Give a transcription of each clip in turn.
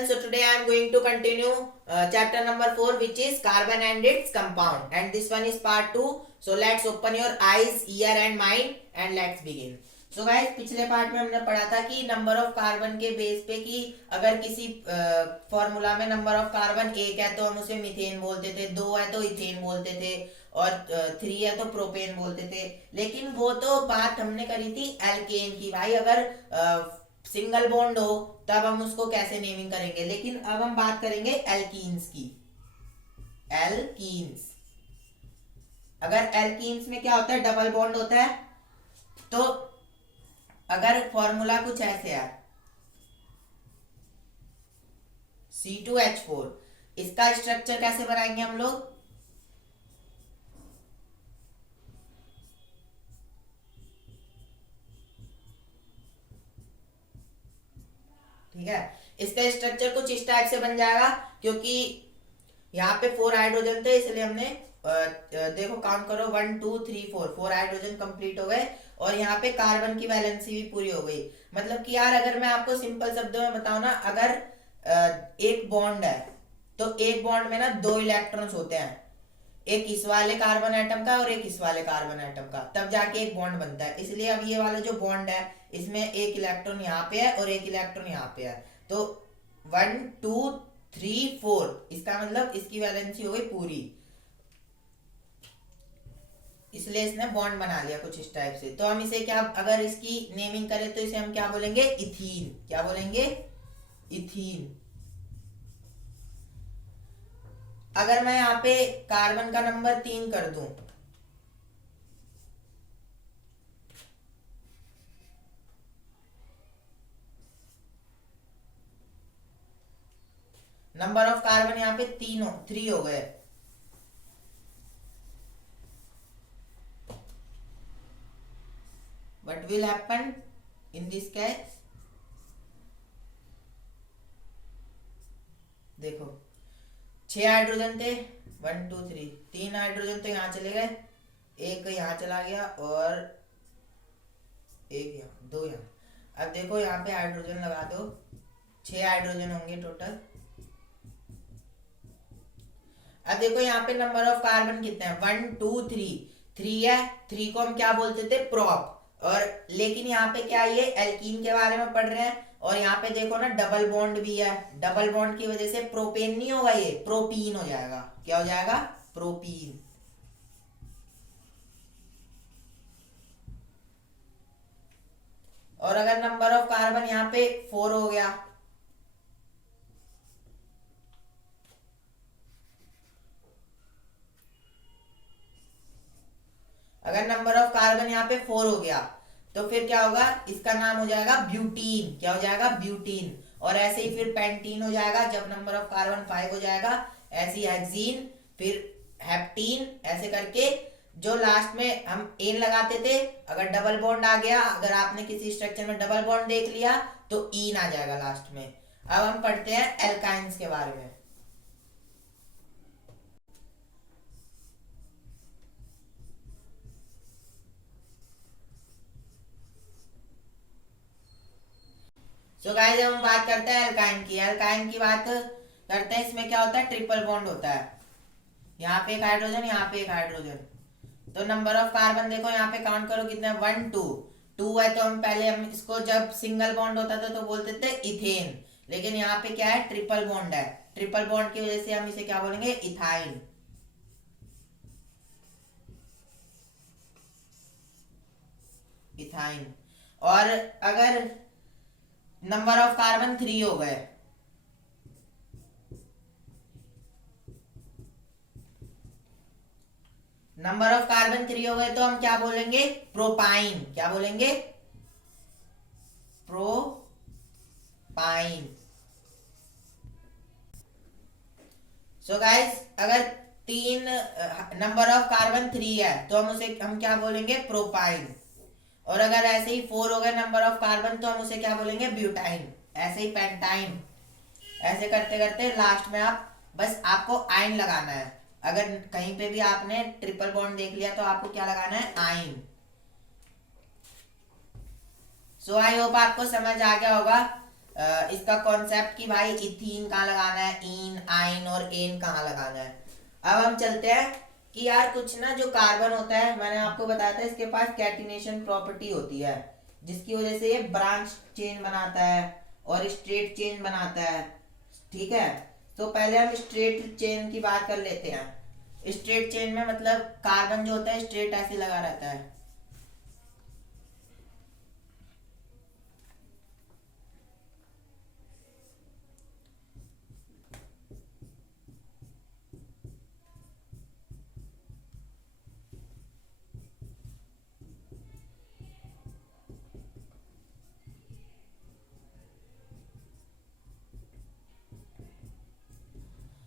channel. So today I am going to continue chapter number 4, which is carbon and its compound, and this one is part 2. So let's open your eyes, ear and mind and let's begin. So guys, पिछले part में हमने पढ़ा था कि number of carbon के base पे कि अगर किसी फॉर्मूला में नंबर ऑफ कार्बन एक है तो हम उसे मीथेन बोलते थे, दो है तो इथेन बोलते थे और थ्री है तो प्रोपेन बोलते थे। लेकिन वो तो बात हमने करी थी एल्केन की। भाई अगर सिंगल बॉन्ड हो तब हम उसको कैसे नेमिंग करेंगे, लेकिन अब हम बात करेंगे एल्कीन्स की। एल्कीन्स, अगर एल्कीन्स में क्या होता है, डबल बॉन्ड होता है। तो अगर फॉर्मूला कुछ ऐसे है C2H4, इसका स्ट्रक्चर कैसे बनाएंगे हम लोग, ठीक है। इसका स्ट्रक्चर कुछ इस टाइप से बन जाएगा, क्योंकि यहाँ पे 4 हाइड्रोजन थे इसलिए हमने देखो काउंट करो 1 2 3 4 4 हाइड्रोजन कंप्लीट हो गए और यहाँ पे कार्बन की वैलेंसी भी पूरी हो गई। मतलब कि यार अगर मैं आपको सिंपल शब्दों में बताऊं ना, अगर एक बॉन्ड है तो एक बॉन्ड में ना 2 इलेक्ट्रॉन्स होते हैं, एक इस वाले कार्बन एटम का और एक इस वाले कार्बन एटम का, तब जाके एक बॉन्ड बनता है। इसलिए अब ये वाला जो बॉन्ड है इसमें एक इलेक्ट्रॉन यहाँ पे है और एक इलेक्ट्रॉन यहाँ पे है, तो 1 2 3 4, इसका मतलब इसकी वैलेंसी हो गई पूरी, इसलिए इसने बॉन्ड बना लिया कुछ इस टाइप से। तो हम इसे क्या, अगर इसकी नेमिंग करें तो इसे हम क्या बोलेंगे, इथीन। क्या बोलेंगे, इथीन। अगर मैं यहाँ पे कार्बन का नंबर 3 कर दूं, नंबर ऑफ कार्बन यहाँ पे 3 हो गए, what will happen in this case, देखो 6 हाइड्रोजन थे, 1 2 3, 3 हाइड्रोजन तो यहाँ चले गए, एक यहाँ चला गया और एक यहाँ, 2 यहाँ। अब देखो यहाँ पे हाइड्रोजन लगा दो, 6 हाइड्रोजन होंगे टोटल। अब देखो यहाँ पे नंबर ऑफ कार्बन कितने हैं, 1 2 3, 3 है। 3 को हम क्या बोलते थे, प्रोप। और लेकिन यहाँ पे क्या, ये एल्कीन के बारे में पढ़ रहे हैं और यहाँ पे देखो ना डबल बॉन्ड भी है। डबल बॉन्ड की वजह से प्रोपेन नहीं होगा, ये प्रोपीन हो जाएगा। क्या हो जाएगा, प्रोपीन। और अगर नंबर ऑफ कार्बन यहाँ पे 4 हो गया, अगर नंबर ऑफ कार्बन यहाँ पे 4 हो गया तो फिर क्या होगा, इसका नाम हो जाएगा ब्यूटीन। क्या हो जाएगा, ब्यूटीन। और ऐसे ही फिर पेंटीन हो जाएगा जब नंबर ऑफ कार्बन 5 हो जाएगा। ऐसे ही हेक्सीन, फिर हेप्टीन, ऐसे करके जो लास्ट में हम एन लगाते थे, अगर डबल बॉन्ड आ गया, अगर आपने किसी स्ट्रक्चर में डबल बॉन्ड देख लिया तो ईन आ जाएगा लास्ट में। अब हम पढ़ते हैं एल्काइंस के बारे में। सो गाइस हम बात करते हैं एल्काइन की। एल्काइन की बात करते हैं, इसमें क्या होता है, ट्रिपल बॉन्ड होता है। यहाँ पे एक हाइड्रोजन, यहाँ पे एक हाइड्रोजन। तो नंबर ऑफ कार्बन देखो यहाँ पे काउंट करो कितना, 1 2 2 है। तो हम पहले हम इसको जब सिंगल बॉन्ड होता था तो बोलते थे इथेन, लेकिन यहाँ पे क्या है, ट्रिपल बॉन्ड है। ट्रिपल बॉन्ड की वजह से हम इसे क्या बोलेंगे, इथाइन। इथाइन। और अगर नंबर ऑफ कार्बन 3 हो गए, नंबर ऑफ कार्बन 3 हो गए तो हम क्या बोलेंगे, प्रोपाइन। क्या बोलेंगे, प्रोपाइन। सो गाइस अगर 3 नंबर ऑफ कार्बन 3 है तो हम उसे हम क्या बोलेंगे, प्रोपाइन। और अगर ऐसे ही 4 हो गए नंबर ऑफ कार्बन तो हम उसे क्या बोलेंगे, ब्यूटाइन। ऐसे ही पेंटाइन। ऐसे करते करते लास्ट में आप बस आपको आइन लगाना है। अगर कहीं पे भी आपने ट्रिपल बॉन्ड देख लिया तो आपको क्या लगाना है, आइन। सो आई होप आपको समझ आ गया होगा इसका कॉन्सेप्ट कि भाई इथीन कहाँ लगाना है, इन आइन और एन कहाँ लगाना है। अब हम चलते हैं कि यार कुछ ना जो कार्बन होता है, मैंने आपको बताया था इसके पास कैटिनेशन प्रॉपर्टी होती है जिसकी वजह से ये ब्रांच चेन बनाता है और स्ट्रेट चेन बनाता है। ठीक है, तो पहले हम स्ट्रेट चेन की बात कर लेते हैं। स्ट्रेट चेन में मतलब कार्बन जो होता है स्ट्रेट ऐसे लगा रहता है।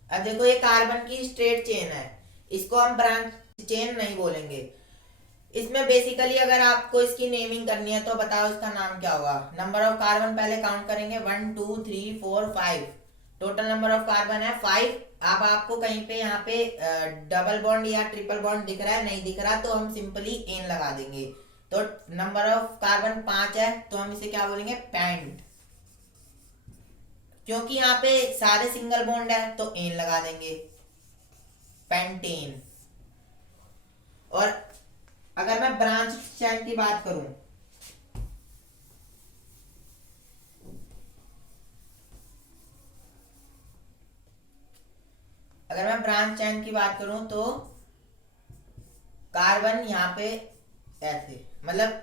अब देखो ये कार्बन की स्ट्रेट चेन है, इसको हम ब्रांच चेन नहीं बोलेंगे। इसमें बेसिकली अगर आपको इसकी नेमिंग करनी है तो बताओ इसका नाम क्या होगा। नंबर ऑफ कार्बन पहले काउंट करेंगे, 1 2 3 4 5। टोटल नंबर ऑफ कार्बन है 5। अब आपको कहीं पे यहाँ पे डबल बॉन्ड या ट्रिपल बॉन्ड दिख रहा है, नहीं दिख रहा तो हम सिंपली एन लगा देंगे। तो नंबर ऑफ कार्बन 5 है तो हम इसे क्या बोलेंगे, पेंट। क्योंकि यहाँ पे सारे सिंगल बॉन्ड है तो एन लगा देंगे, पेंटेन। और अगर मैं ब्रांच चेन की बात करूं, अगर मैं ब्रांच चेन की बात करूं तो कार्बन यहाँ पे ऐसे, मतलब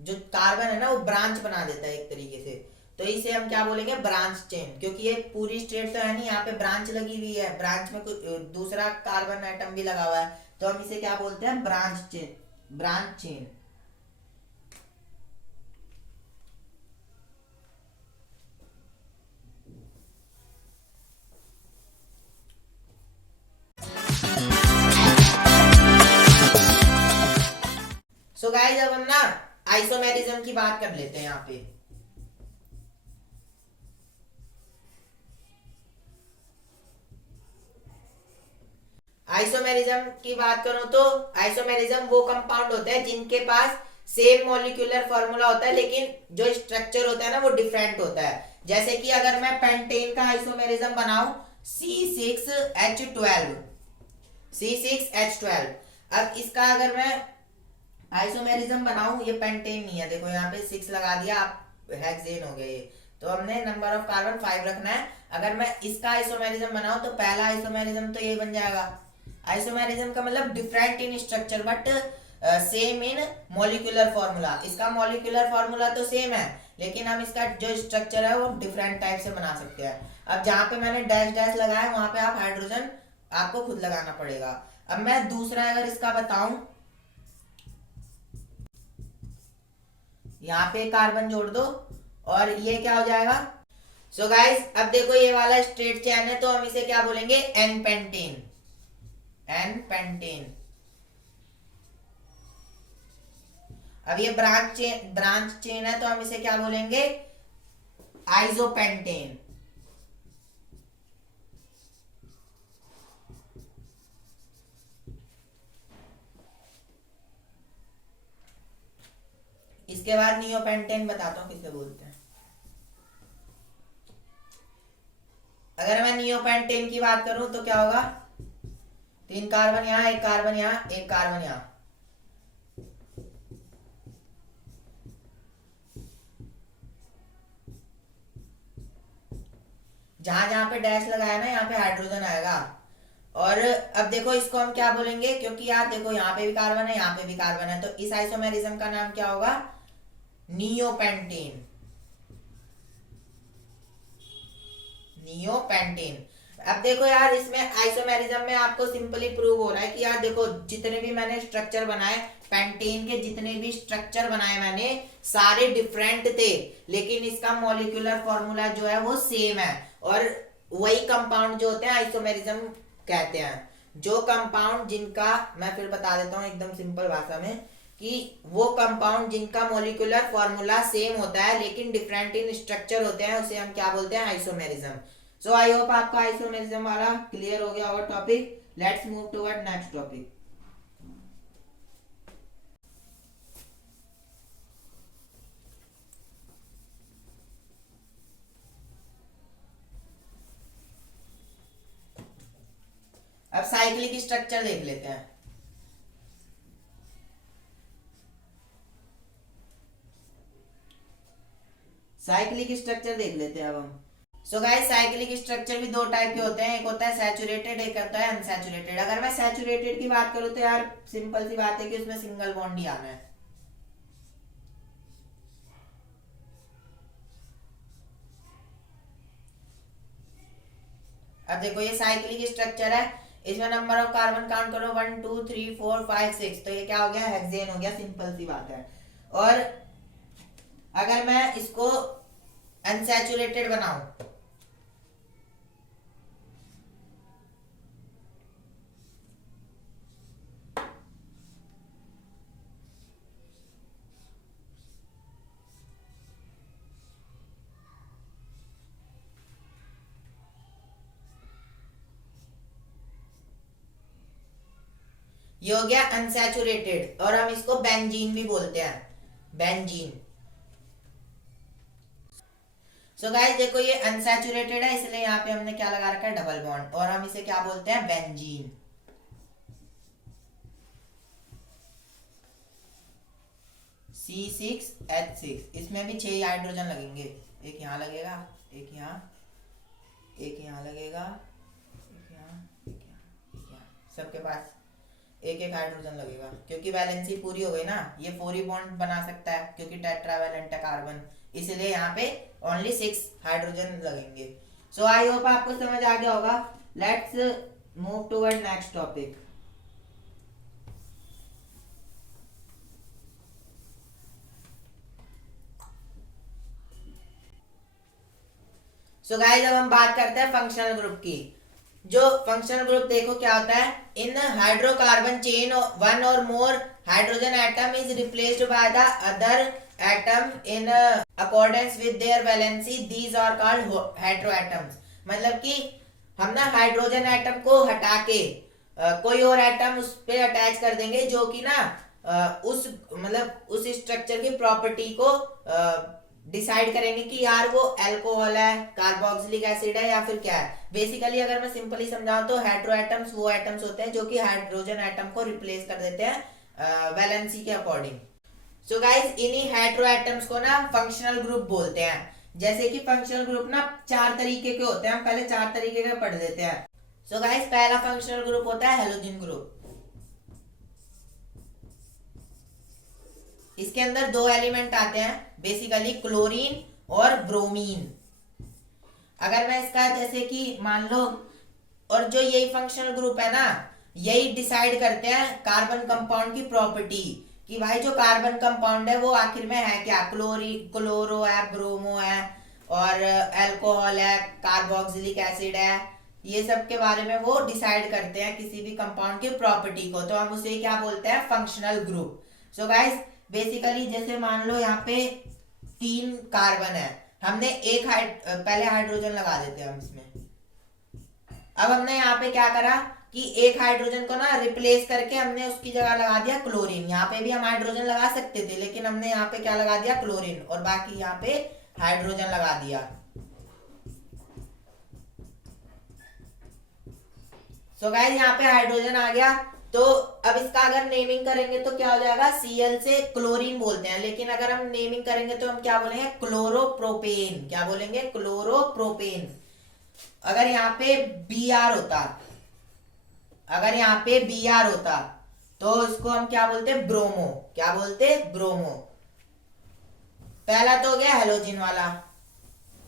जो कार्बन है ना वो ब्रांच बना देता है एक तरीके से, तो इसे हम क्या बोलेंगे, ब्रांच चेन। क्योंकि ये पूरी स्ट्रेट तो है नहीं, यहाँ पे ब्रांच लगी हुई है, ब्रांच में कोई दूसरा कार्बन एटम भी लगा हुआ है, तो हम इसे क्या बोलते हैं, branch chain, branch chain. So guys अब हम ना आइसोमेरिज्म की बात कर लेते हैं यहाँ पे। आइसोमेरिज्म की बात करूं तो आइसोमेरिज्म वो कंपाउंड होते हैं जिनके पास सेम मॉलिक्यूलर फॉर्मूला होता है लेकिन जो स्ट्रक्चर होता है ना वो डिफरेंट होता है। जैसे कि अगर मैं पेंटेन का आइसोमेरिज्म बनाऊं C6H12, C6H12, अब इसका अगर मैं आइसोमेरिज्म बनाऊं, ये पेंटेन नहीं है, देखो यहाँ पे 6 लगा दिया, आप हेक्सेन हो गए ये, तो हमने नंबर ऑफ कार्बन 5 रखना है। अगर मैं इसका आइसोमेरिज्म बनाऊं तो पहला आइसोमेरिज्म तो ये बन जाएगा। आइसोमेरिज्म का मतलब different in structure but same in molecular formula. इसका मॉलिक्यूलर फॉर्मूला तो सेम है लेकिन हम इसका जो स्ट्रक्चर है वो डिफरेंट टाइप से बना सकते हैं। अब जहां पे मैंने डैश डैश लगाया वहां पे आप हाइड्रोजन आपको खुद लगाना पड़ेगा। अब मैं दूसरा अगर इसका बताऊं, यहाँ पे कार्बन जोड़ दो और ये क्या हो जाएगा। सो गाइस अब देखो ये वाला स्ट्रेट चेन है तो हम इसे क्या बोलेंगे, एन पेंटेन, एन पेंटेन। अब ये ब्रांच चेन है तो हम इसे क्या बोलेंगे, आइसोपेंटेन। इसके बाद नियोपेंटेन बताता हूं किसे बोलते हैं। अगर मैं नियोपेंटेन की बात करूं तो क्या होगा, 3 कार्बन यहां, 1 कार्बन यहां, 1 कार्बन यहां। जहां जहां पे डैश लगाया ना यहाँ पे हाइड्रोजन आएगा। और अब देखो इसको हम क्या बोलेंगे, क्योंकि यार देखो यहाँ पे भी कार्बन है यहाँ पे भी कार्बन है, तो इस आइसोमेरिज्म का नाम क्या होगा, नियोपेंटेन, नियोपेंटेन। अब देखो यार इसमें आइसोमेरिज्म में आपको सिंपली प्रूव हो रहा है कि यार देखो जितने भी मैंने स्ट्रक्चर बनाए, पेंटेन के जितने भी स्ट्रक्चर बनाए मैंने सारे डिफरेंट थे लेकिन इसका मॉलिक्यूलर फॉर्मूला जो है वो सेम है। और वही कंपाउंड जो होते हैं आइसोमेरिज्म कहते हैं। जो कंपाउंड जिनका, मैं फिर बता देता हूँ एकदम सिंपल भाषा में, कि वो कंपाउंड जिनका मॉलिक्यूलर फॉर्मूला सेम होता है लेकिन डिफरेंट इन स्ट्रक्चर होते हैं उसे हम क्या बोलते हैं, आइसोमेरिज्म। सो आई होप आपका आइसोमेरिज्म वाला क्लियर हो गया और topic. Let's move toward next topic. अब साइक्लिक स्ट्रक्चर देख लेते हैं। साइक्लिक स्ट्रक्चर देख लेते हैं अब हम। सो गाइस साइक्लिक स्ट्रक्चर भी दो टाइप के होते हैं, एक होता है सैचुरेटेड, एक होता है अनसैचुरेटेड। अगर मैं सैचुरेटेड की बात करूँ तो यार सिंपल सी बात है कि उसमें सिंगल बॉन्ड ही आना है। अब देखो ये साइक्लिक स्ट्रक्चर है, इसमें नंबर ऑफ कार्बन काउंट करो 1 2 3 4 5 6, तो ये क्या हो गया, हेक्सेन हो गया, सिंपल सी बात है। और अगर मैं इसको अनसैचुरेटेड बनाऊं, ये हो गया अनसैचुरेटेड, और हम इसको बेंजीन भी बोलते हैं, बेंजीन। सो गाइस देखो ये अनसैचुरेटेड है, इसलिए यहाँ पे हमने क्या लगा रखा है, डबल बॉन्ड, और हम इसे क्या बोलते हैं, बेंजीन। C6H6, इसमें भी 6 हाइड्रोजन लगेंगे, एक यहाँ लगेगा, एक यहाँ, एक यहाँ लगेगा, एक यहाँ, एक यहाँ, एक यहाँ, सबके पास एक एक हाइड्रोजन लगेगा, क्योंकि वैलेंसी पूरी हो गई ना। ये 4 ही बॉन्ड बना सकता है क्योंकि टेट्रावैलेंट है कार्बन, इसलिए यहाँ पे ओनली 6 हाइड्रोजन लगेंगे। सो आई होप आपको समझ आ गया होगा। Let's move toward next topic. So guys अब हम बात करते हैं फंक्शनल ग्रुप की। जो फंक्शनल ग्रुप देखो क्या होता है, इन हाइड्रोकार्बन चेन वन और more hydrogen atom is replaced by the other atom in accordance with their valency, these are called hetero atoms. मतलब कि हम ना हाइड्रोजन एटम को हटा के कोई और एटम उस पे अटैच कर देंगे जो कि ना उस मतलब उस स्ट्रक्चर की प्रॉपर्टी को डिसाइड करेंगे कि यार वो अल्कोहल है, कार्बोक्सिलिक एसिड है, या फिर क्या है। बेसिकली अगर मैं सिंपली समझाऊं तो हेटेरो एटम्स वो एटम्स होते हैं जो कि हाइड्रोजन एटम को रिप्लेस कर देते हैं वैलेंसी के अकॉर्डिंग। सो गाइस इन्हीं हेटेरो एटम्स को ना फंक्शनल ग्रुप बोलते हैं। जैसे कि फंक्शनल ग्रुप ना 4 तरीके के होते हैं, हम पहले 4 तरीके के पढ़ लेते हैं। सो गाइस पहला फंक्शनल ग्रुप होता है हेलोजन ग्रुप। इसके अंदर 2 एलिमेंट आते हैं बेसिकली, क्लोरीन और ब्रोमीन। अगर मैं इसका जैसे कि मान लो, और जो यही फंक्शनल ग्रुप है ना, यही डिसाइड करते हैं कार्बन कंपाउंड की प्रॉपर्टी कि भाई जो कार्बन कंपाउंड है वो आखिर में है क्या, क्लोरो है, ब्रोमो है, और अल्कोहल है, कार्बोक्सिलिक एसिड है। ये सब के बारे में वो डिसाइड करते हैं किसी भी कंपाउंड की प्रॉपर्टी को, तो हम उसे क्या बोलते हैं, functional group. So guys basically जैसे मान लो यहाँ पे 3 कार्बन है, हमने पहले हाइड्रोजन लगा देते हैं हम इसमें। अब हमने यहाँ पे क्या करा कि एक हाइड्रोजन को ना रिप्लेस करके हमने उसकी जगह लगा दिया क्लोरीन। यहाँ पे भी हम हाइड्रोजन लगा सकते थे, लेकिन हमने यहाँ पे क्या लगा दिया, क्लोरीन, और बाकी यहाँ पे हाइड्रोजन लगा दिया। सो गाइस यहाँ पे हाइड्रोजन आ गया, तो अब इसका अगर नेमिंग करेंगे तो क्या हो जाएगा, Cl से क्लोरीन बोलते हैं, लेकिन अगर हम नेमिंग करेंगे तो हम क्या बोलेंगे, क्लोरोप्रोपेन। क्या बोलेंगे, क्लोरोप्रोपेन। अगर यहाँ पे Br होता, अगर यहाँ पे Br होता तो इसको हम क्या बोलते, ब्रोमो। क्या बोलते, ब्रोमो। पहला तो हो गया हेलोजन वाला।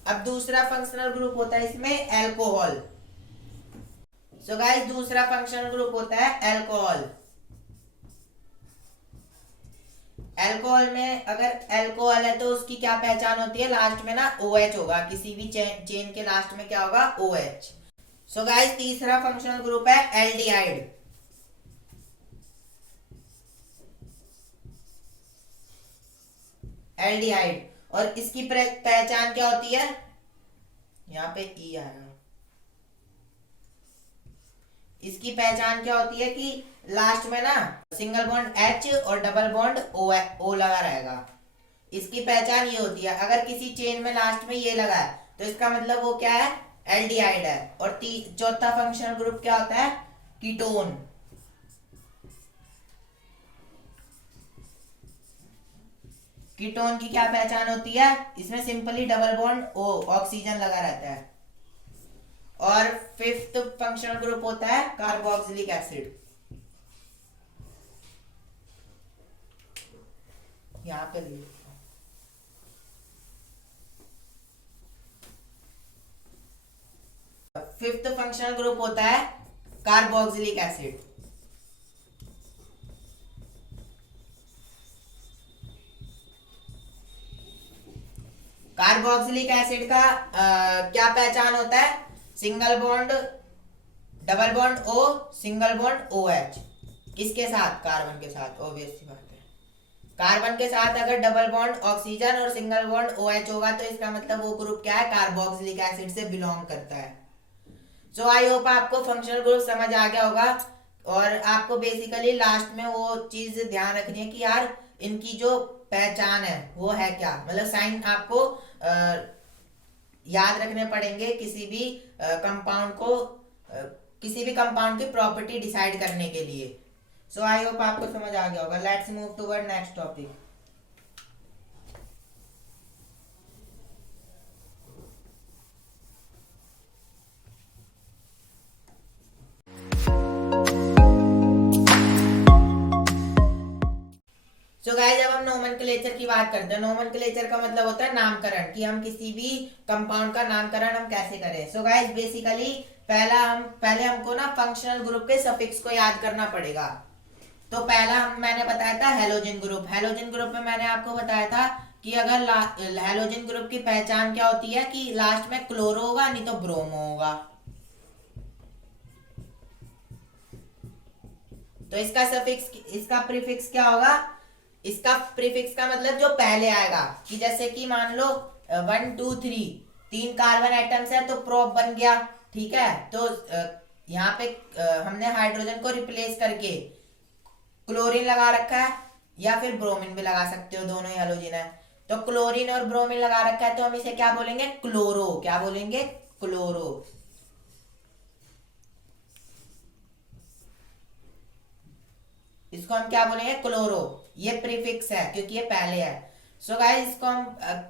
अब दूसरा फंक्शनल ग्रुप होता है इसमें एल्कोहल। सो गाइस दूसरा फंक्शनल ग्रुप होता है एल्कोहल। एल्कोहल में अगर एल्कोहल है तो उसकी क्या पहचान होती है, लास्ट में ना OH होगा, किसी भी चेन के लास्ट में क्या होगा, OH। सो गाइस तीसरा फंक्शनल ग्रुप है एल्डिहाइड। एल्डिहाइड, और इसकी पहचान क्या होती है, यहाँ पे E आएगा। इसकी पहचान क्या होती है कि लास्ट में ना सिंगल बॉन्ड H और डबल बॉन्ड O लगा रहेगा। इसकी पहचान ये होती है, अगर किसी चेन में लास्ट में ये लगा है तो इसका मतलब वो क्या है, एल्डिहाइड है। और चौथा फंक्शनल ग्रुप क्या होता है, कीटोन। कीटोन की क्या पहचान होती है? इसमें simply double bond O oxygen लगा रहता है। और फिफ्थ फंक्शनल ग्रुप होता है कार्बोक्सिलिक एसिड। यहां पे ले फिफ्थ फंक्शनल ग्रुप होता है कार्बोक्सिलिक एसिड। कार्बोक्सिलिक एसिड का क्या पहचान होता है? Single bond, double bond O, single bond O H. किसके साथ? कार्बन के साथ। ऑब्वियस सी बात है, कार्बन के साथ अगर डबल बॉन्ड ऑक्सीजन और सिंगल बॉन्ड ओ एच होगा तो इसका मतलब वो ग्रुप क्या है? कार्बोक्सिलिक एसिड से बिलोंग करता है। सो आई होप आपको फंक्शनल ग्रुप समझ आ गया होगा। और आपको बेसिकली लास्ट में वो चीज ध्यान रखनी है कि यार इनकी जो पहचान है वो है क्या, मतलब साइन आपको याद रखने पड़ेंगे किसी भी कंपाउंड को, किसी भी कंपाउंड की प्रॉपर्टी डिसाइड करने के लिए। सो आई होप आपको समझ आ गया होगा। Let's move toward next topic. So guys अब हम नोमेनक्लेचर की बात करते हैं। नोमेनक्लेचर का मतलब होता है नामकरण, कि हम किसी भी कंपाउंड का नामकरण हम कैसे करें। सो गाइस बेसिकली पहले हमको ना फंक्शनल ग्रुप के सफिक्स को याद करना पड़ेगा। तो पहला मैंने बताया था हेलोजन ग्रुप। हेलोजन ग्रुप में मैंने आपको बताया था कि अगर हेलोजन ग्रुप की पहचान क्या होती है कि लास्ट में क्लोरो होगा नहीं तो ब्रोमो होगा। तो इसका सफिक्स, इसका प्रीफिक्स क्या होगा? इसका प्रीफिक्स का मतलब जो पहले आएगा, कि जैसे कि मान लो 1 2 3 तीन कार्बन एटम्स है तो प्रोप बन गया, ठीक है। तो यहाँ पे हमने हाइड्रोजन को रिप्लेस करके क्लोरीन लगा रखा है, या फिर ब्रोमीन भी लगा सकते हो, दोनों ही हेलोजन है। तो क्लोरीन और ब्रोमीन लगा रखा है तो हम इसे क्या बोलेंगे? क्लोरो। क्या बोलेंगे? क्लोरो। इसको हम क्या बोलेंगे? क्लोरो। ये प्रीफिक्स है क्योंकि ये पहले है। सो गाइस इसको हम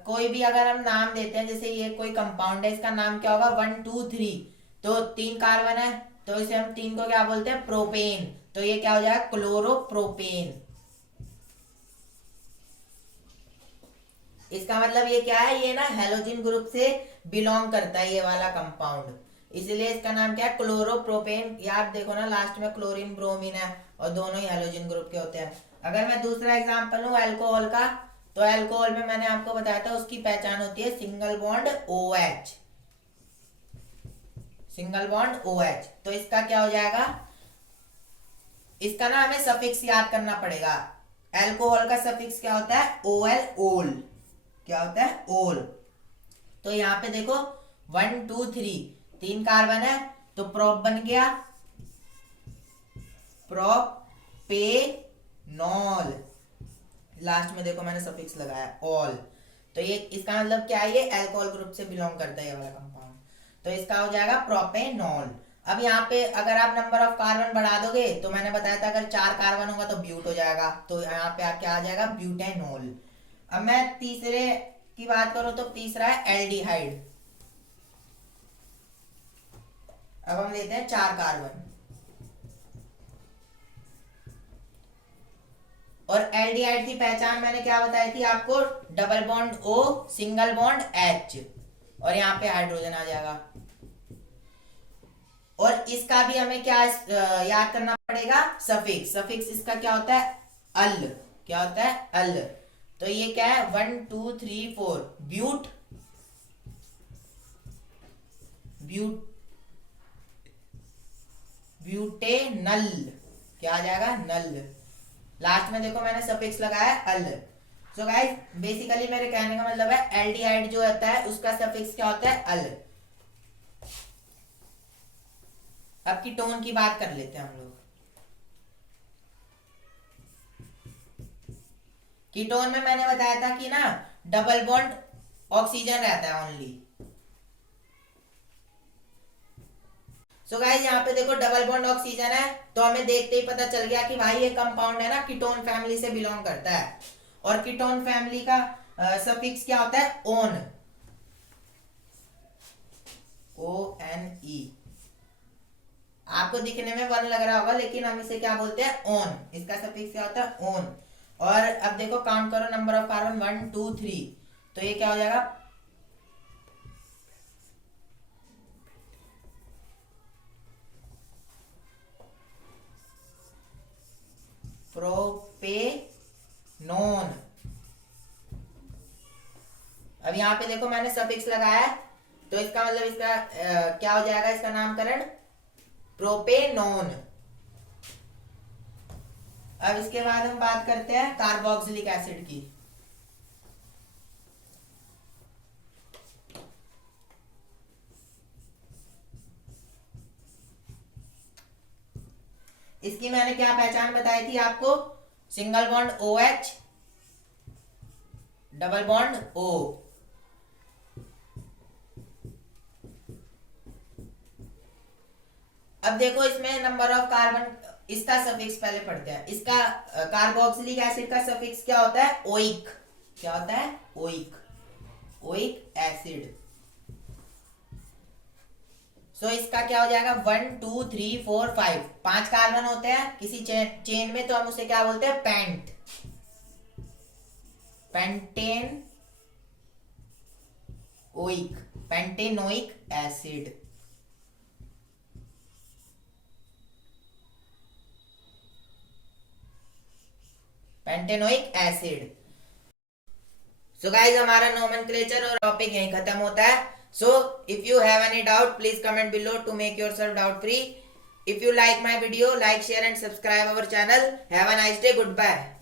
कोई भी अगर हम नाम देते हैं, जैसे ये कोई कंपाउंड है, इसका नाम क्या होगा? 1 2 3, तो तीन कार्बन है तो इसे हम तीन को क्या बोलते हैं? प्रोपेन। तो ये क्या हो जाएगा? क्लोरोप्रोपेन। इसका मतलब ये क्या है? ये ना हेलोजन ग्रुप से बिलोंग करता है ये वाला कंपाउंड, इसलिए इसका नाम क्या है? क्लोरोप्रोपेन। यार देखो ना लास्ट में क्लोरीन ब्रोमीन है और दोनों ही हेलोजन ग्रुप के होते हैं। अगर मैं दूसरा एग्जांपल लूं अल्कोहल का, तो अल्कोहल में मैंने आपको बताया था उसकी पहचान होती है single bond O H. Single bond O H. तो इसका क्या हो जाएगा? इसका ना हमें सफिक्स याद करना पड़ेगा। अल्कोहल का सफिक्स क्या होता है? ओ एल, ओल। क्या होता है? ओल। तो यहाँ पे देखो 1 2 3 तीन कार्बन है तो प्रोप बन गया प्रोपेनॉल। लास्ट में देखो मैंने सफिक्स लगाया ऑल। तो ये इसका मतलब क्या है? ये अल्कोहल ग्रुप से बिलोंग करता है ये वाला कंपाउंड। तो इसका हो जाएगा प्रोपेनॉल। अब यहाँ पे अगर आप नंबर ऑफ कार्बन बढ़ा दोगे, तो मैंने बताया था अगर 4 कार्बन होगा तो ब्यूट हो जाएगा, तो यहाँ पे क्या आ जाएगा? ब्यूटेनॉल। अब मैं तीसरे की बात करूं तो तीसरा है एल्डिहाइड। अब हम लेते हैं 4 कार्बन, और एल्डिहाइड की पहचान मैंने क्या बताई थी आपको? Double bond O, single bond H, और यहाँ पे हाइड्रोजन आ जाएगा। और इसका भी हमें क्या याद करना पड़ेगा? सफिक्स। सफिक्स इसका क्या होता है? अल। क्या होता है? अल। तो ये क्या है? 1 2 3 4 ब्यूट, ब्यूट, ब्यूटेनल। क्या आ जाएगा? नल। लास्ट में देखो मैंने सफिक्स लगाया अल। सो गाइस बेसिकली मेरे कहने का मतलब है एल्डिहाइड जो होता है उसका सफिक्स क्या होता है? अल। अब कीटोन की बात कर लेते हैं हम लोग। कीटोन में मैंने बताया था कि ना डबल बॉन्ड ऑक्सीजन रहता है ओनली। सो गाइस यहाँ पे देखो डबल बॉन्ड ऑक्सीजन है, तो हमें देखते ही पता चल गया कि भाई ये कंपाउंड है ना कीटोन फैमिली से बिलोंग करता है। और कीटोन फैमिली का सफिक्स क्या होता है? Own, ONE। आपको दिखने में वन लग रहा होगा, लेकिन हम इसे क्या बोलते हैं? ओन। इसका सफिक्स क्या होता है? ओन। और अब देखो काउंट करो नंबर ऑफ कार्बन, 1 2 3, तो ये क्या हो जाएगा? प्रोपेनोन। अब यहाँ पे देखो मैंने सफिक्स लगाया है, तो इसका मतलब इसका क्या हो जाएगा? इसका नामकरण प्रोपेनोन। अब इसके बाद हम बात करते हैं कार्बोक्सिलिक एसिड की। इसकी मैंने क्या पहचान बताई थी आपको? Single bond OH, double bond O। अब देखो इसमें नंबर ऑफ कार्बन, इसका सफिक्स पहले पढ़ते हैं। इसका कार्बोक्सिलिक एसिड का सफिक्स क्या होता है? ओइक। क्या होता है? Oic, oic acid. सो इसका क्या हो जाएगा? 1 2 3 4 5, 5 कार्बन होते हैं किसी चेन में, तो हम उसे क्या बोलते हैं? Pent, pentane oic, pentanoic acid. Pentanoic acid. So guys हमारा नोमेनक्लेचर और टॉपिक यहीं खत्म होता है। So if you have any doubt please comment below to make yourself doubt free. If you like my video, like, share and subscribe our channel. Have a nice day. Goodbye.